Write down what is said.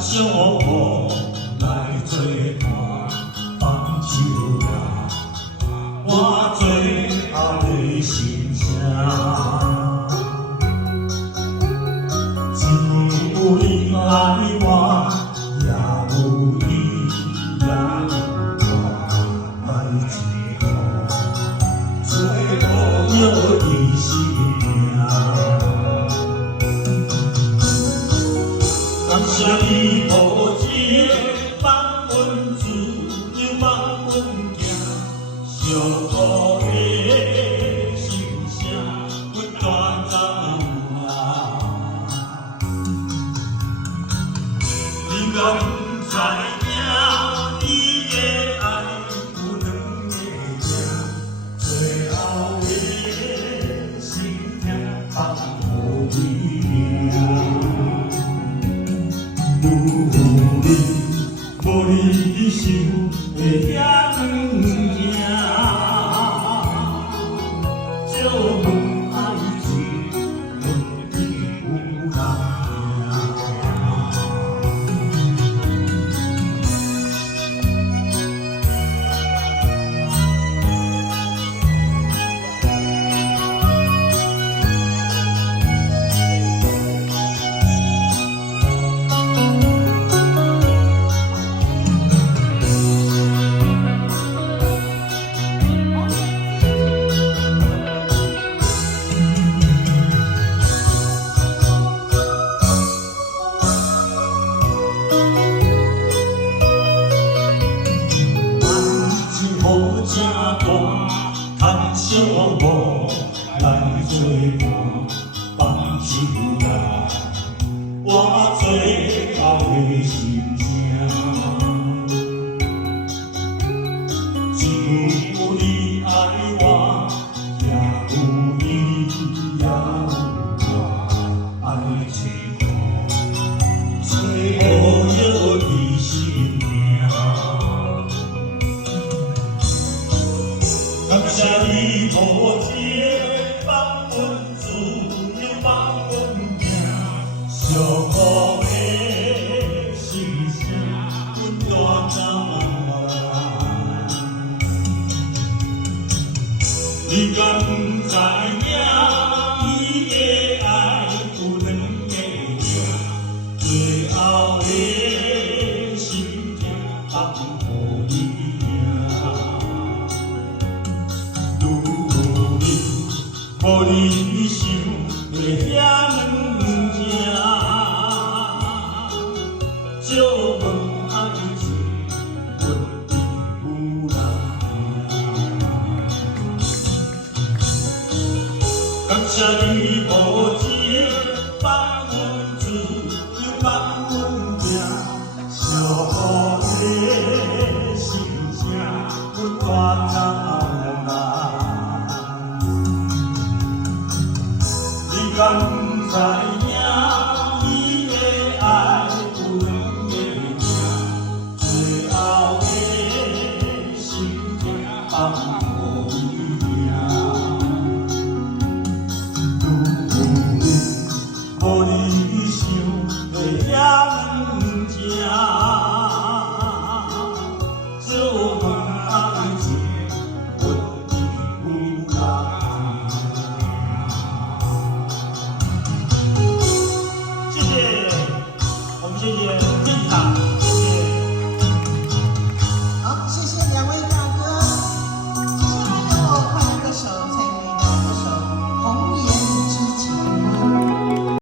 小雨来作伴，放手啦，我最后的心声。只有你爱我，也有伊，也有我，爱一个，最后有伊心命。感谢你无情放阮自由放阮行，寂寞的心声，阮大丈啊！你敢不知影？你的爱有两个名，最后的心痛放予你命。无你想的遐软件，借问爱情，问题有人听。正大，趁小雨来作伴，放手啦，我最后的心声。只有你爱我，也有伊，也有我，爱一个，最后有伊心命。感谢你无情放阮自由放阮行，寂寞的心声，阮大丈啊！你敢不知影？伊的爱有两个名，最后的心痛放予你命。无你想的遐软件，借问爱情，问题有人听。感谢你无情放阮自由放阮行，寂寞的心声，阮大丈啊！敢不知？